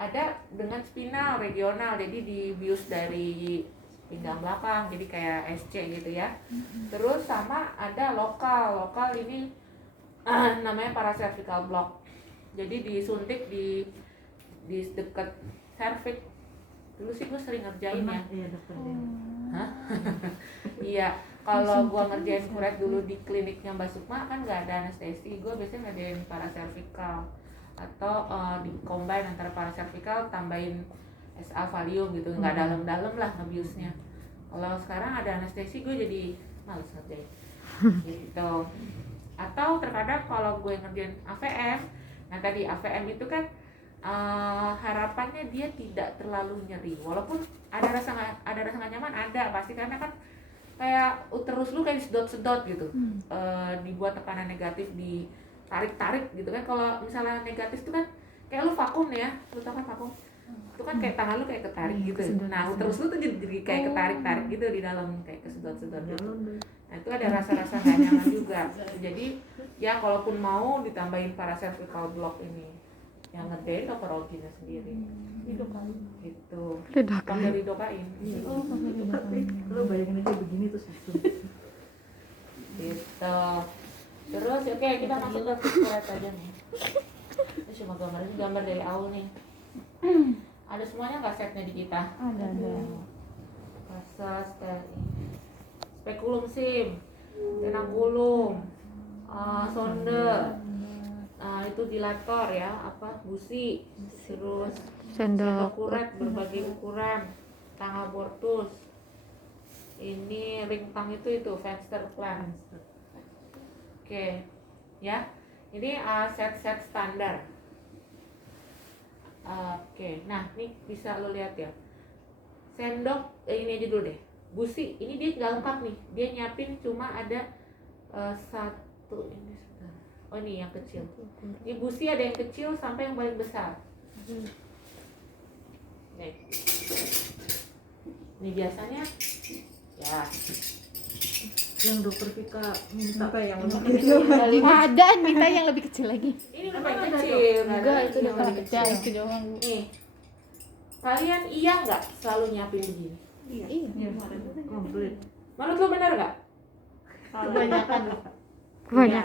ada dengan spinal regional, jadi dibius dari pinggang belakang, jadi kayak SC gitu ya. Terus sama ada lokal ini namanya paracervical block. Jadi disuntik di dekat cervix. Dulu sih gue sering ngerjain ya. Iya dokter. Hah? Iya, kalau gue ngerjain kuret dulu di kliniknya Mbak Sukma kan nggak ada anestesi, gue biasanya ngerjain paracervical atau di combine antara paracervical tambahin SA valium gitu, nggak dalam-dalam lah ngebiusnya. Kalau sekarang ada anestesi gue jadi males ngerjain gitu. Atau terkadang kalau gue ngerjain AVM, nah tadi AVM itu kan harapannya dia tidak terlalu nyeri, walaupun ada rasa nggak nyaman, ada pasti, karena kan kayak uterus lu kayak disedot-sedot gitu. Dibuat tekanan negatif, ditarik-tarik gitu kan. Kalau misalnya negatif itu kan kayak lu vakum ya, lu tau kan vakum itu kan kayak tangan lu kayak ketarik gitu. Nah uterus lu tuh jadi kayak ketarik-tarik gitu di dalam, kayak kesedot-sedot gitu. Nah itu ada rasa-rasa nggak nyaman juga. Jadi ya kalaupun mau ditambahin paracervical block ini, yang ngerjain dokter Ogina sendiri. Gitu. Pakai lidokain. Lu bayangin aja begini terus gitu. Gitu. Terus oke, kita masuk ke kuret aja nih. Ini cuma gambar dari awal nih. Ada semuanya nggak setnya di kita? Ada. Fasa, spekulum sim, tenangulum, sonde, itu dilator ya, busi, terus sendok kuret berbagai ukuran, tang abortus, ini ring tang itu Fenster plan. Oke, ya, ini set standar. Oke, nah ini bisa lo lihat ya. Sendok, ini aja dulu deh. Busi, ini dia nggak lengkap nih. Dia nyiapin cuma ada satu ini. Oh ini yang kecil. Ini busi ada yang kecil sampai yang paling besar. Nih. Ini biasanya ya. Yang dokter Vika minta yang lebih kecil. Ada minta yang lebih kecil lagi. Ini udah paling kecil. Enggak, itu udah paling lebih kecil. Itu doang. Nih. Kalian iya nggak selalu nyiapin begini? Iya. komplit. Menurut lo benar nggak? Kebanyakan. Banyak.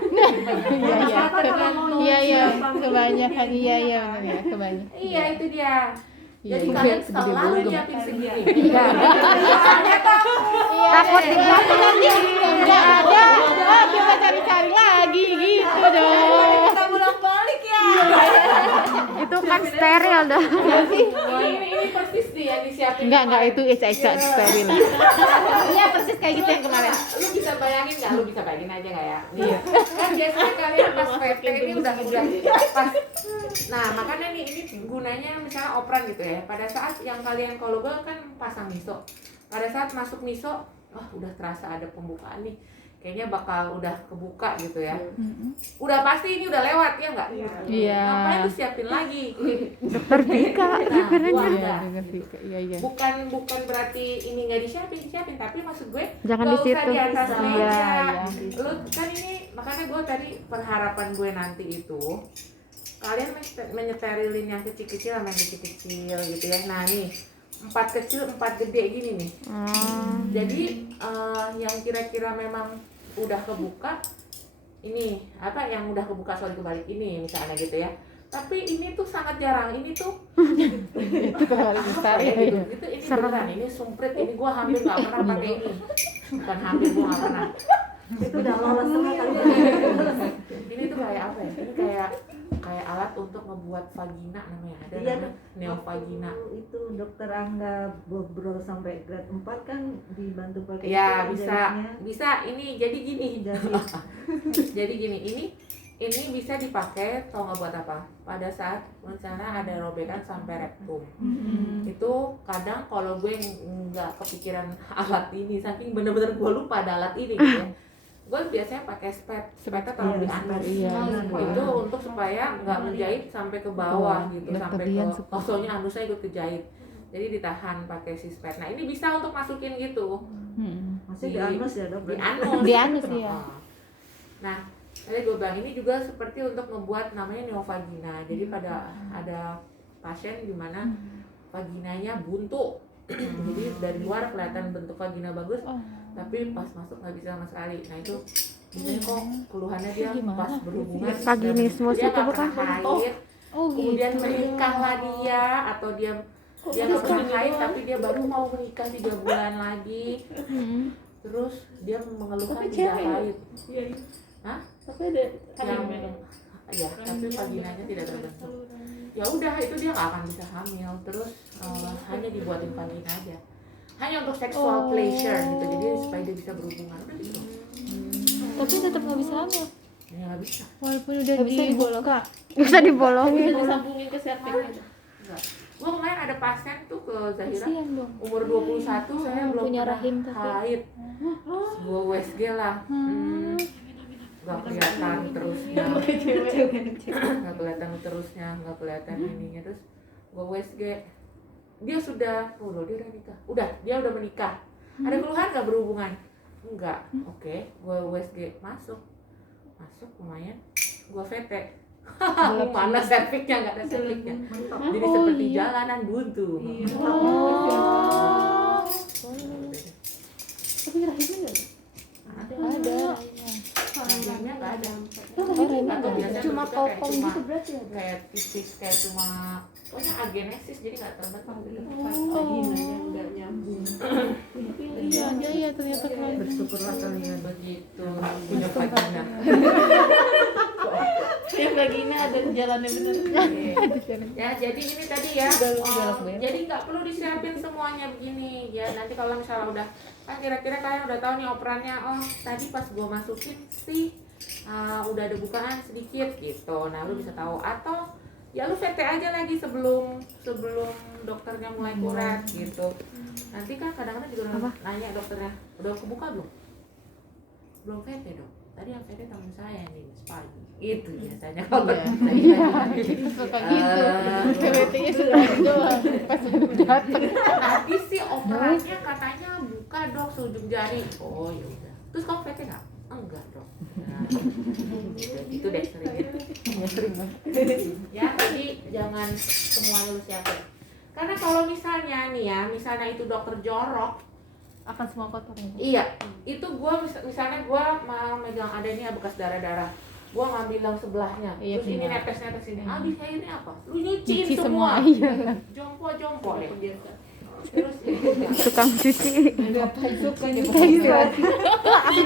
Iya, kebanyakan. Iya, kebanyakan. Iya, itu dia. Jadi Iya. kalian selalu nyiapin segini. Iya. Takut dikasih lagi. Enggak ada. Kita cari-cari lagi gitu dong. Kita bolak-balik ya. Itu kan steril dah. Ini persis nih yang disiapin. Enggak, itu Ica steril. Iya, persis kayak gitu yang kemarin. Lu bisa bayangin nggak? Lu bisa bayangin aja nggak ya? Iya. Kan biasanya kalian pas PT ini udah pas. Nah makanya nih ini gunanya misalnya operan gitu ya. Pada saat yang kalian, kalau gue kan pasang miso. Pada saat masuk miso, udah terasa ada pembukaan nih. Kayaknya bakal udah kebuka gitu ya. Udah pasti ini udah lewat ya nggak? Iya. Ngapain lu siapin lagi? Dokter Vika, Iya. Bukan berarti ini nggak disiapin, tapi maksud gue Jangan nggak di situ. usah di atas Iya, meja. iya. Lu kan ini, makanya gue tadi perharapan gue nanti itu kalian menyeterilin yang kecil-kecil sama yang kecil-kecil gitu ya. Nah nih 4 kecil 4 gede gini nih. Jadi yang kira-kira memang udah kebuka ini yang udah kebuka kebalik ini misalnya gitu ya. Tapi ini tuh sangat jarang. Ini tuh Itu paling besar ya. gitu. Ini beneran, ini sumprit. Ini gua hampir nggak pernah pakai ini. Bukan hampir, gua nggak pernah. Itu udah lolos semua kali. Ini tuh kayak apa ya? Ini kayak alat untuk ngebuat vagina namanya. Ada Iya, namanya neovagina. Itu dokter Angga ngobrol sampai grade 4 kan dibantu pakai Ya itu bisa jadinya. ini jadi gini. Jadi Jadi gini, ini bisa dipakai, tau nggak buat apa? Pada saat misalnya ada robekan sampai rektum. Itu kadang kalau gue nggak kepikiran alat ini, saking bener-bener gue lupa ada alat ini gitu ya. Gue biasanya pakai spetnya taruh di anus. Iya. Itu untuk supaya nggak menjahit sampai ke bawah gitu, sampai ke kosongnya anusnya ikut kejahit. Jadi ditahan pakai si spet. Nah ini bisa untuk masukin gitu. masih di anus ya dok? Di anus ya. Nah, tadi gue bilang ini juga seperti untuk membuat namanya neovagina. Jadi pada pasien di mana vaginanya buntu. Jadi dari luar kelihatan bentuk vagina bagus, tapi pas masuk nggak bisa sama sekali. Nah itu ini kok keluhannya dia pas berhubungan Vaginismus dia itu nggak bukan? pernah haid, kemudian menikahlah dia atau dia nggak pernah haid tapi dia baru mau menikah 3 bulan lagi, terus dia mengeluhkan tidak haid. Hah? Tapi ada Ya, tapi vaginanya tidak terbentuk. Ya udah itu dia nggak akan bisa hamil. Terus hanya dibuatin vagina aja, hanya untuk sexual pleasure gitu. Jadi supaya dia bisa berhubungan udah gitu. Tapi tetap nggak bisa hamil Ya nggak bisa. walaupun udah bisa dibuka. Bisa dibolongin. bisa disambungin ke cervix gitu. Enggak. Gua kemarin ada pasien tuh ke Zahira Kasian dong. umur 21 saya belum punya pernah rahim tapi. haid. Gua USG lah. Nggak kelihatan terusnya. Nggak kelihatan terusnya, nggak kelihatan ininya. Terus gua USG. Dia sudah, dia udah nikah. Dia udah menikah. Ada keluhan nggak berhubungan? Enggak. Oke, gua USG masuk lumayan. Gua VT. Mana cervixnya, nggak ada cervixnya. Jadi seperti jalanan buntu. Tapi rahimnya nggak Ada. Rahimnya nggak ada. Rahimnya Atau biasanya cuma bentuknya kayak kopong cuma- gitu berarti ya. kayak tipis, kayak cuma pokoknya agenesis, jadi nggak terbentuk gitu. vaginanya nggak nyambung. Iya ternyata keren. Bersyukurlah kalian. Begitu punya vagina. Ya vagina ada jalannya bener. Ya jadi ini tadi ya, jadi nggak perlu disiapin semuanya begini ya. Nanti kalau misalnya udah kan kira-kira kalian udah tahu nih operannya, oh tadi pas gua masukin sih udah ada bukaan sedikit gitu. Nah lu bisa tahu, atau ya lu VT aja lagi sebelum dokternya mulai kuret gitu. Nanti kan kadang-kadang juga nanya dokternya, udah kebuka belum VT dok, tadi yang VT teman saya nih pagi itu biasanya kalau Suka gitu. PWT-nya suka doang. Pas datang. tadi sih operannya katanya buka dok seujung jari. Oh ya udah, terus kamu VT nggak? Enggak dok. Nah, itu deh sering ya. Jadi jangan semuanya lu siapin, karena kalau misalnya nih ya, misalnya itu dokter jorok, Akan semua kotor ya. iya itu gua misalnya gua mau megang ada ini bekas darah, gua ngambil yang sebelahnya, Iya, terus ini benar. netes ini, habis airnya apa? Lu nyuciin Cuci semua, semua, iya. jompo deh. Biasa. Terus Tukang cuci.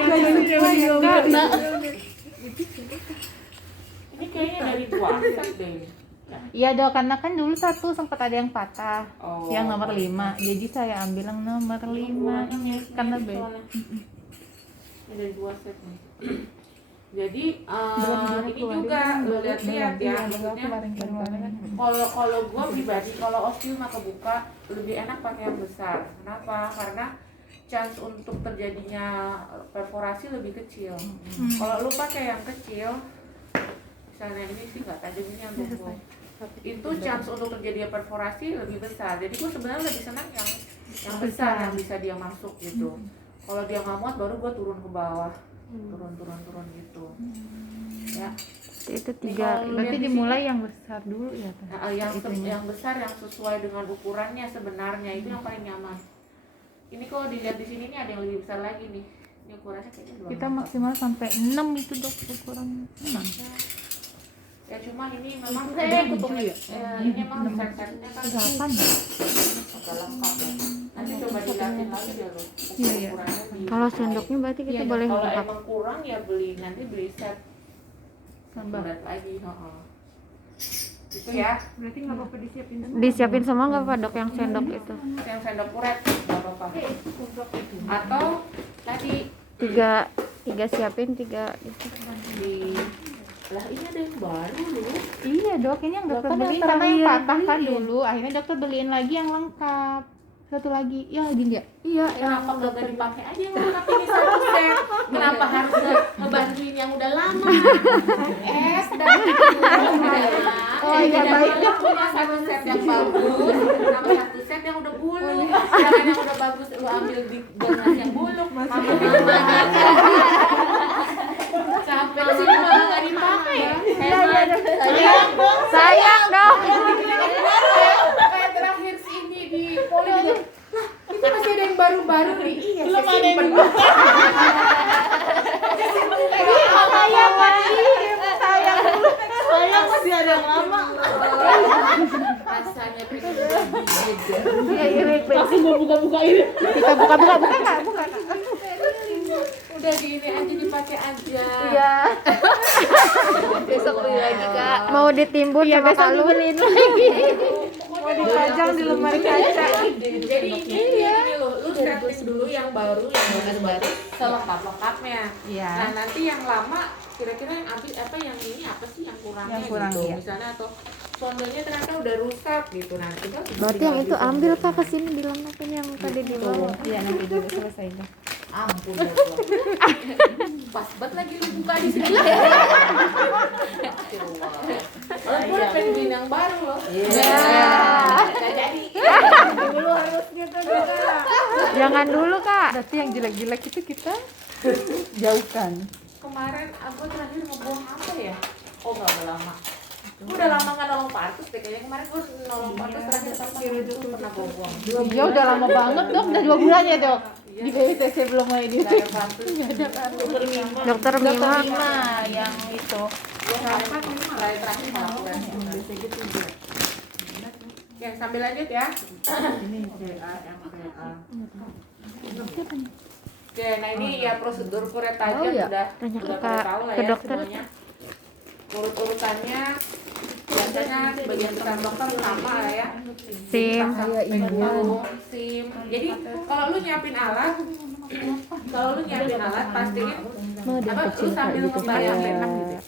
Karena ini kayaknya dari gua deh ini. iya dok, karena kan dulu satu sempat ada yang patah, Oh. yang nomor 5. Jadi saya ambil yang nomor 5 ini karena beda. Ini dari 2 set nih. Jadi Berat-berat ini keluarin, juga lu lihat-lihat ya, berat maksudnya kemarin. kalau gua pribadi kalau osteum mah kebuka lebih enak pakai yang besar. Kenapa? Karena chance untuk terjadinya perforasi lebih kecil. Kalau lu pakai yang kecil, misalnya ini sih nggak tajam, ini yang bungkuk, itu chance untuk terjadinya perforasi lebih besar. Jadi gua sebenarnya lebih senang yang besar yang bisa dia masuk gitu. Kalau dia nggak muat baru gua turun ke bawah, turun gitu. Ya. Itu 3. Berarti dimulai yang besar dulu ya Teh? Nah, yang besar yang sesuai dengan ukurannya sebenarnya itu yang paling nyaman. Ini kalau dilihat di sini nih ada yang lebih besar lagi nih. Ini ukurannya kayaknya 2 Kita meter. maksimal sampai 6 itu dok ukurannya. Ya cuma ini memang ya? ini memang set-setnya kan 8 ya? agak lengkap ya. Nanti coba dilihatin lagi deh lo. Iya, iya. Ukurannya di. Kalau sendoknya berarti kita boleh Kalau buka. emang kurang ya nanti beli set Tambah. berat lagi. Itu ya. Berarti nggak apa-apa disiapin semua. Disiapin semua nggak Pak dok yang sendok itu? Yang sendok kuret nggak apa-apa. Atau tadi 3 siapin 3 itu. di lah ini ada yang baru loh. Iya dok, ini yang dokter Kan yang beliin karena yang terakhir. patah kan dulu. Akhirnya dokter beliin lagi yang lengkap. Satu lagi, ya gini ya. Iya, Kenapa nggak dipakai aja yang lengkap ini satu set? Kenapa harus ngebantuin yang udah lama? Dan Oh, iya, baik. Kalau punya satu set yang bagus, sama satu set yang udah buluk. Jangan yang udah bagus lu ambil di gelas yang buluk, ambil yang mana? Sampai ke sini malah nggak dipakai. Hebat. sayang dong. Sayang masih ada yang lama. Rasanya pengen gigit. Langsung gua buka-buka ini. Kita buka Kak, buka. Udah gini aja dipakai aja. Iya. Besok beli lagi, Kak. Mau ditimbun Iya, sama besok Kak Lu. dibeliin lagi. Mau dipajang di lemari kaca. Jadi ini lu setting dulu yang baru, yang baru selengkap-lengkapnya. Iya. Nah nanti yang lama kira-kira yang ambil apa, yang ini apa sih yang kurangnya Yang kurang, gitu. iya. Misalnya atau sondanya ternyata udah rusak gitu, nanti kan Berarti yang itu ambil Kak ke sini dilengkapin yang tadi dibawa. Iya, nanti juga selesai dah. ampun ya Allah. Pas banget lagi lu buka di sini. Kalau gue pengen bikin yang baru loh. Nggak jadi. Dulu harus gitu juga. Jangan dulu Kak. Berarti yang jelek-jelek itu kita jauhkan. Kemarin aku terakhir ngebuang apa ya? Oh nggak lama. Gue udah lama nggak nolong Partus deh. Kayaknya kemarin gue nolong Partus terakhir sama pernah gue buang. Iya, udah lama banget, Dok. Udah 2 bulan ya, Dok. Di BPTC belum mulai di Nggak ada Partus. Dokter Mima. yang itu. Gue ngangkat terakhir pelakuran. Ya sambil lanjut ya. Ini CAMPA. Oke, nah ini ya prosedur kuret Tahu tajam ya? udah Tanya ke pada tahu lah ke ya dokter. semuanya. Urut-urutannya biasanya sebagian besar dokter sama lah ya. SIM. Spekulum, SIM. Jadi kalau lu nyiapin alat, pastiin apa lu sambil ngebayangin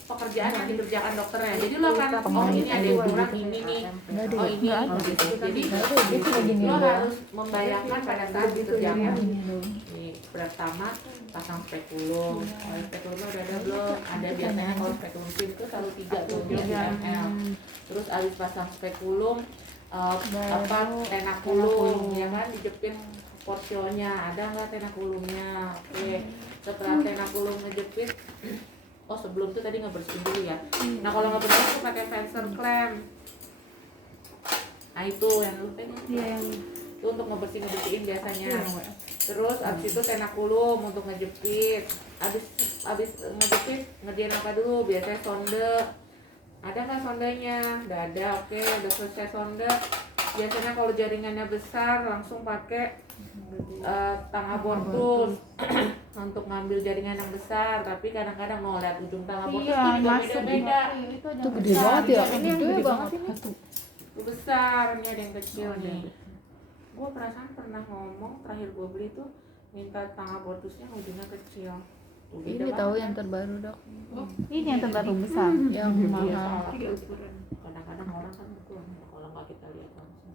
pekerjaan yang dikerjakan dokternya. Jadi lu akan oh ini ada yang kurang ini nih. Oh ini gitu. Jadi lu harus membayangkan pada saat dikerjakan. Nih, pertama pasang spekulum. Kalau spekulumnya udah ada belum? Ada biasanya kalau spekulum SIM itu selalu 3 tuh ml. Terus abis pasang spekulum apa tenakulum ya kan, dijepit porsionya ada nggak tenakulumnya. Oke, setelah tenakulum ngejepit, oh sebelum itu tadi ngebersihin dulu ya. Nah kalau ngebersihin tuh pakai Fencer clamp. Nah itu yang lu pegang. Itu untuk ngebersihin biasanya. Terus abis itu tenakulum untuk ngejepit. Abis ngejepit ngerjain apa dulu? Biasanya sonde. Ada nggak sondanya? Udah ada, oke, udah selesai sonde. Biasanya kalau jaringannya besar langsung pakai tang abortus untuk ngambil jaringan yang besar. Tapi kadang-kadang mau lihat ujung tang abortus Iya, itu juga masuk beda-beda. Itu gede banget ya. Ini yang gede banget ini. Itu besar, ini ada yang kecil nih. Gue perasaan pernah ngomong terakhir gue beli tuh minta tang abortusnya ujungnya kecil. Ini tahu yang terbaru, Dok. Ini yang terbaru besar. Yang mahal. Kadang-kadang orang kan betul kalau nggak kita lihat langsung.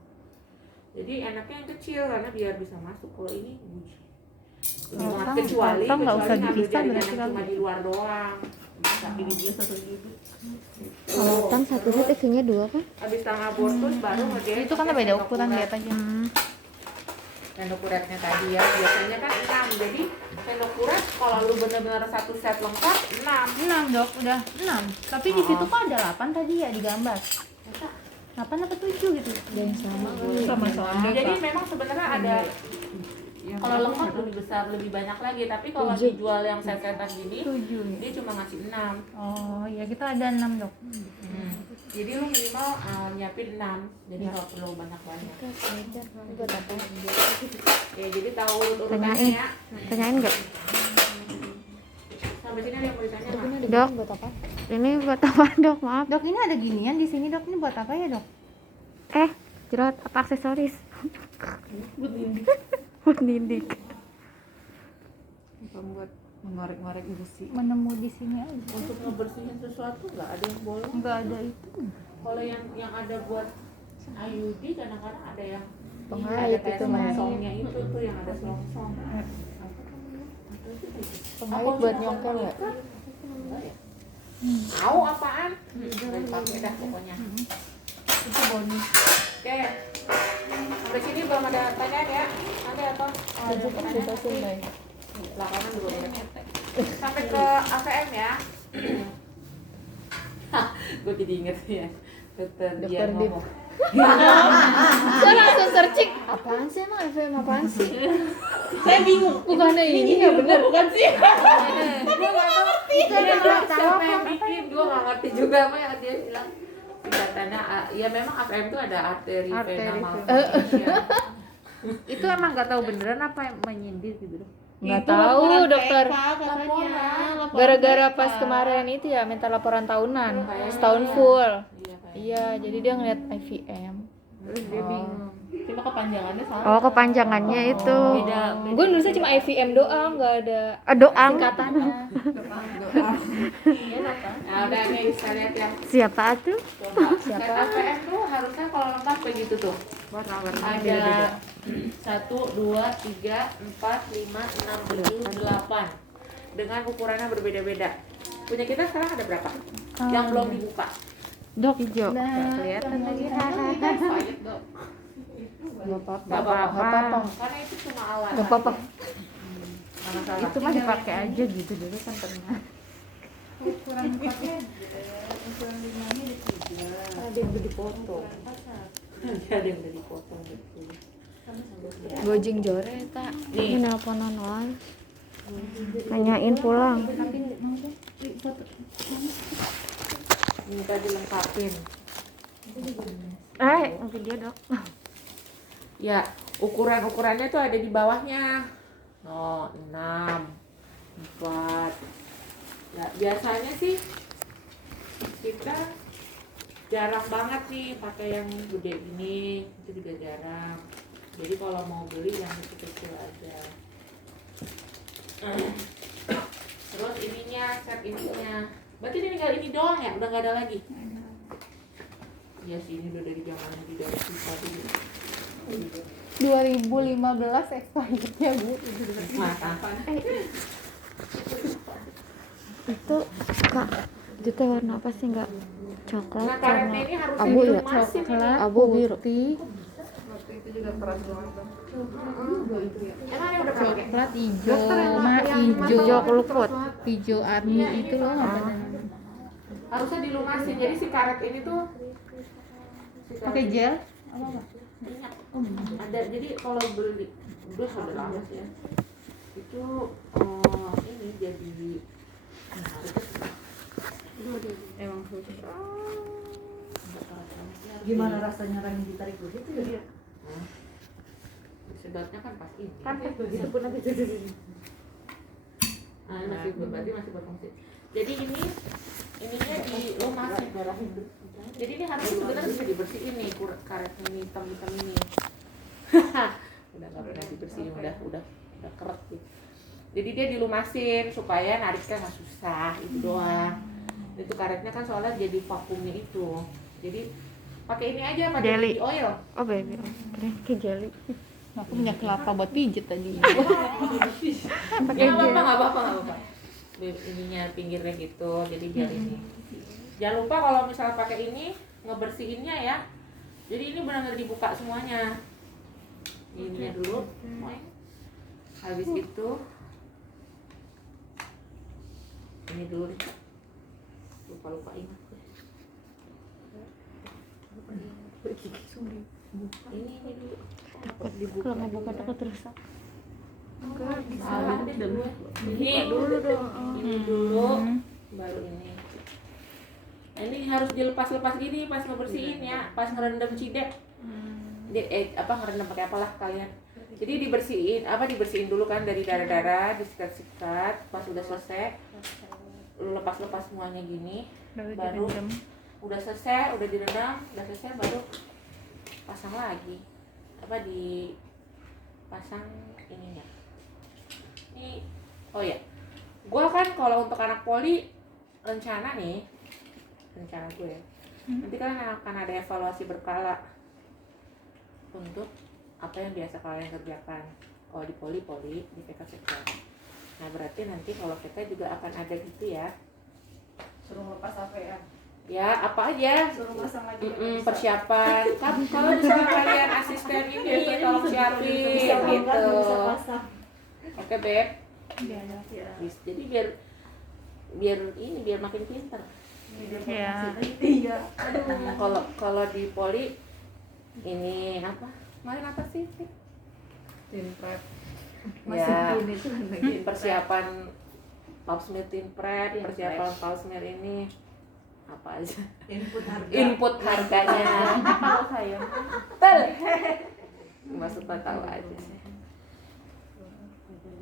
Jadi enaknya yang kecil karena biar bisa masuk. Kalau ini kecuali nggak usah ngambil dipisah jaringan berarti yang cuma kali. di luar doang. Ini dia satu gitu. Kalau tang satu set isinya 2 kan? Habis tang abortus baru ngerjain. Itu kan pakai beda sendok ukuran, kuret. lihat aja. Sendok kuretnya tadi ya, biasanya kan 6. Jadi sendok kuret kalau lu bener-bener satu set lengkap 6. 6, Dok. Udah 6. Tapi di situ kok ada 8 tadi ya di gambar. 8 apa 7 gitu. Dan sama Jadi memang sebenarnya ada kalau lengkap lebih besar, lebih banyak lagi. Tapi kalau dijual yang set-setan gini 7. dia cuma ngasih 6. Oh, ya kita ada 6, Dok. Jadi lu minimal nyiapin 6. Jadi nggak perlu banyak-banyak. Ya jadi tahu urutannya Tanyain. ya. Tanyain nggak? Sampai sini ada yang mau ditanya nggak? Dok, ini buat apa Dok? Maaf. Dok, ini ada ginian di sini, Dok. Ini buat apa ya, Dok? Jerat apa aksesoris? Buat nindik. Buat mengorek-ngorek besi. Menemu di sini aja. Untuk ngebersihin sesuatu nggak ada yang bolong. Enggak ada itu. Kalau yang ada buat IUD kadang-kadang ada yang Pengait ada kayak itu, selongsongnya itu tuh yang ada selongsong. Pengait buat nyongkel ya? Tahu apaan? Udah pakai dah pokoknya. Itu bonus. Oke. Sampai sini belum ada pertanyaan ya? Ada atau ada pertanyaan? Belakangan juga ada. Sampai ke AVM ya. Gue jadi inget ya. Dokter dia Dip. ngomong. Saya langsung searching. Apaan sih emang FM apaan sih? Saya bingung. Bukannya ini nggak benar bukan sih? Gue nggak tahu itu siapa yang bikin, gue nggak ngerti juga. Mah dia bilang singkatannya ya memang AVM itu ada arteri vena malformation. Itu emang nggak tahu beneran apa yang menyindir gitu dong. Nggak Itu tahu laporan dokter. TK katanya. Gara-gara pas kemarin itu ya minta laporan tahunan, setahun full. Iya, jadi dia ngeliat IVM. Terus dia bingung. Cuma kepanjangannya salah. Oh, kepanjangannya itu. Gue nulisnya cuma IVM doang, nggak ada Doang. singkatannya. Nah udah nih bisa lihat ya. Siapa tuh? Coba. Siapa? AVM tuh harusnya kalau lengkap begitu tuh. Warna-warna Ada 1, 2, 3, 4, 5, 6, 7, 8 dengan ukurannya berbeda-beda. Punya kita sekarang ada berapa? Yang belum dibuka. Dok hijau. kelihatan lagi. Expired, Dok. Nggak apa-apa. Nggak apa-apa. Karena itu cuma alat. Nggak apa-apa. Mana salah. Itu mah dipakai aja gitu dulu kan pernah. Ada yang udah dipotong. Ada yang udah dipotong gitu. Gojeng jore tak. Ini nelponan wae. Nanyain pulang. Minta dilengkapin. Video dok. Ya, ukuran-ukurannya tuh ada di bawahnya. Oh, 6, 4. Ya, biasanya sih kita jarang banget nih pakai yang gede gini, itu juga jarang. Jadi kalau mau beli yang kecil-kecil aja. Terus ininya, set ininya. Berarti ini tinggal ini doang ya? Udah nggak ada lagi? Ya sih, ini udah dari zaman dari sisa dulu. 2015 expirednya bu. Masa? Itu kak, itu teh warna apa sih nggak? Coklat, Nah, warna karetnya ini harus abu ya? dilumasin ini. Abu biru. Emang ini udah pernah pakai? Coklat hijau, hijau, Hijau keluput. hijau army itu loh apa namanya? Harusnya dilumasin. Jadi si karet ini tuh Pakai gel? Apa? minyak. Ada. Jadi kalau beli sudah lama sih ya. Itu ini jadi Emang susah. Gimana rasanya rangi ditarik begitu ya? sedotnya kan pas ini. Kan itu pun nanti jadi. Nah, masih berarti masih berfungsi. Jadi ininya dilumasin. Jadi ini harusnya sebenarnya bisa dibersihin nih karet ini hitam-hitam ini. Udah nggak pernah dibersihin, udah keret gitu. Jadi dia dilumasin supaya nariknya nggak susah, itu doang. Itu karetnya kan soalnya jadi vakumnya itu. Jadi pakai ini aja, pakai Jelly. baby oil. Oh baby, keren ke jelly. Aku punya kelapa buat pijet tadi. Nggak apa-apa. Ininya pinggirnya gitu, jadi biar ini. Jangan lupa kalau misalnya pakai ini ngebersihinnya ya. Jadi ini benar-benar dibuka semuanya. Ininya dulu. Habis itu ini dulu deh. Lupa ingat. Ini dulu. Kalau nggak buka takut rusak. Ini dulu dong. Ini dulu, baru ini. Ini harus dilepas-lepas gini pas ngebersihin ya, pas ngerendam cidek. Ngerendam pakai apalah kalian. Jadi dibersihin dulu kan dari darah-darah, disikat-sikat. Pas udah selesai, lu lepas-lepas semuanya gini. Baru udah selesai, udah direndam, udah selesai baru pasang lagi. Dipasang ininya. Ini, oh ya, gue kan kalau untuk anak poli rencana gue ya, nanti kan akan ada evaluasi berkala untuk apa yang biasa kalian kerjakan. Kalau di poli di VK. Nah berarti nanti kalau kita juga akan ada gitu ya. Suruh lepas AVM. Ya apa aja. Suruh masang lagi. Persiapan. Kalau misalnya kalian asisten ini tolong siapin gitu. Oke Beb. Jadi biar makin pintar. Iya. Iya. Kalau di poli ini apa? Kemarin apa sih? Tim prep. masukin itu lagi. persiapan pap smear tin prep, persiapan pap smear ini apa aja, input harganya. Kalau saya Maksud tahu aja sih.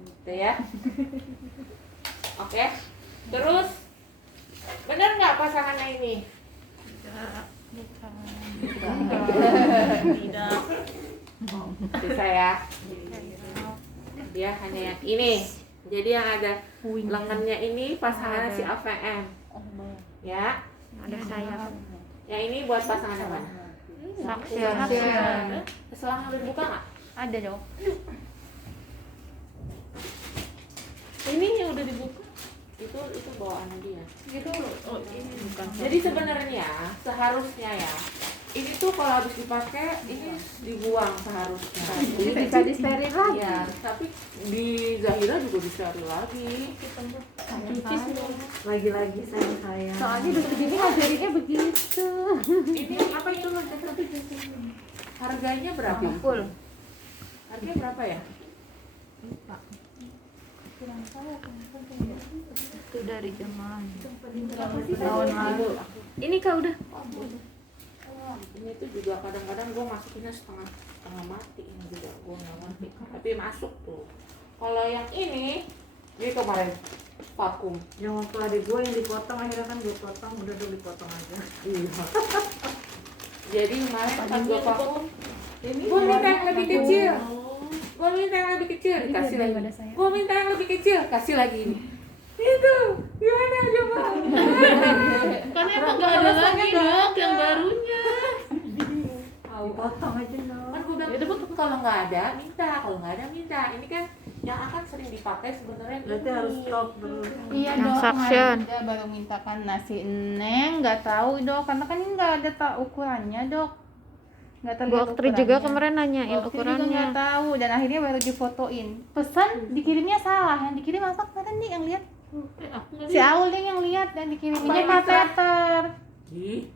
Itu ya. Oke. Terus bener nggak pasangannya ini? tidak. Bisa ya. Dia hanya yang ini. Jadi yang ada lengannya ini pasangannya si AVM. Ya. Ada sayap. Yang ini buat pasangan yang mana? Saksian. Selang udah dibuka nggak? Ada dong. Ini yang udah dibuka. Itu bawaan dia. Gitu. Oh, ini bukan. Jadi sebenarnya seharusnya ya, ini tuh kalau habis dipakai ini dibuang seharusnya. Jadi bisa di steril lagi. Ya, tapi di Zahira juga disteril lagi. Cuci semua. Lagi-lagi saya. Soalnya dokter ini ngajarinya begitu. Ini apa itu loh? Harganya berapa? Full. Harganya berapa ya? Itu dari jemaah. Tahun lalu. Ini Kak udah. Ini tuh juga kadang-kadang gue masukinnya setengah mati ini juga gue nggak ngerti. Tapi masuk tuh. Kalau yang ini kemarin vakum. Yang waktu adik gue yang dipotong, akhirnya kan gue potong, udah tuh dipotong aja. Jadi kemarin pas gue vakum, gue minta yang lebih kecil. Gue minta yang lebih kecil, dikasih lagi. Gue minta yang lebih kecil, kasih lagi ini. Itu gimana coba? Kan emang nggak ada lagi dok yang barunya. Dipotong aja dong. Kan gue bilang kalau nggak ada minta, kalau nggak ada minta. Ini kan yang akan sering dipakai sebenarnya. Berarti harus stop terus. Iya Yang dok, saksian. dia baru mintakan nasi neng, nggak tahu dok, karena kan ini nggak ada ukurannya dok, nggak tahu. Bu Oktri juga kemarin nanyain juga ukurannya. nggak tahu dan akhirnya baru difotoin. Pesan dikirimnya salah, yang dikirim apa kemarin nih yang lihat? Si Aul yang lihat dan dikirimnya kateter. Iya,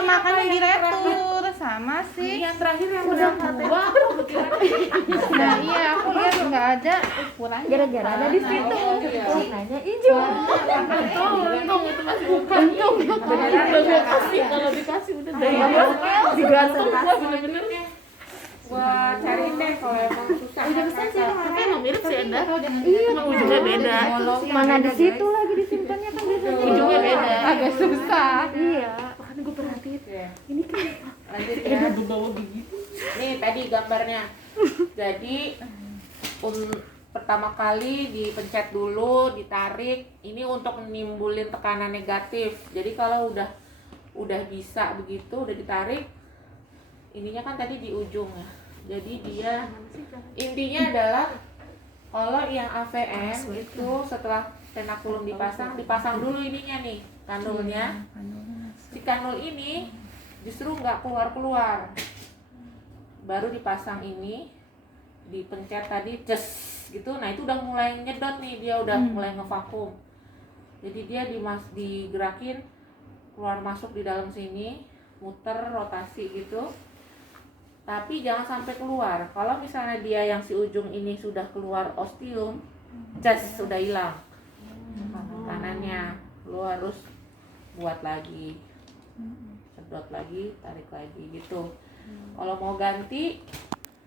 makanya diretur sama sih. Yang terakhir yang udah dua Nah iya, aku lihat nggak ada ukurannya. Gara-gara ada di situ. Warnanya hijau. Untung itu masih untung. Kalau dikasih udah Juga bener-bener. Gua cari deh kalau emang susah. Udah pesan sih, tapi emang mirip sih Enda. Iya, emang ujungnya beda. Mana di situ lagi disimpannya kan di situ. Ujungnya beda. Agak susah. Iya. Makanya gue perhatiin. Ini kan lanjut ya. Bawa begitu. Nih tadi gambarnya. Jadi pertama kali dipencet dulu, ditarik. Ini untuk menimbulin tekanan negatif. Jadi kalau udah bisa begitu, udah ditarik, ininya kan tadi di ujung ya. Jadi dia intinya adalah kalau yang AVM itu setelah tenakulum dipasang dulu ininya nih, kanulnya. Si kanul ini justru nggak keluar, baru dipasang ini, dipencet tadi ces gitu. Nah itu udah mulai nyedot nih, dia udah mulai ngevakum. Jadi dia digerakin keluar masuk di dalam sini, muter rotasi gitu. Tapi jangan sampai keluar. Kalau misalnya dia yang si ujung ini sudah keluar ostium, ces sudah hilang kanannya, lu harus buat lagi, sedot lagi, tarik lagi gitu. Kalau mau ganti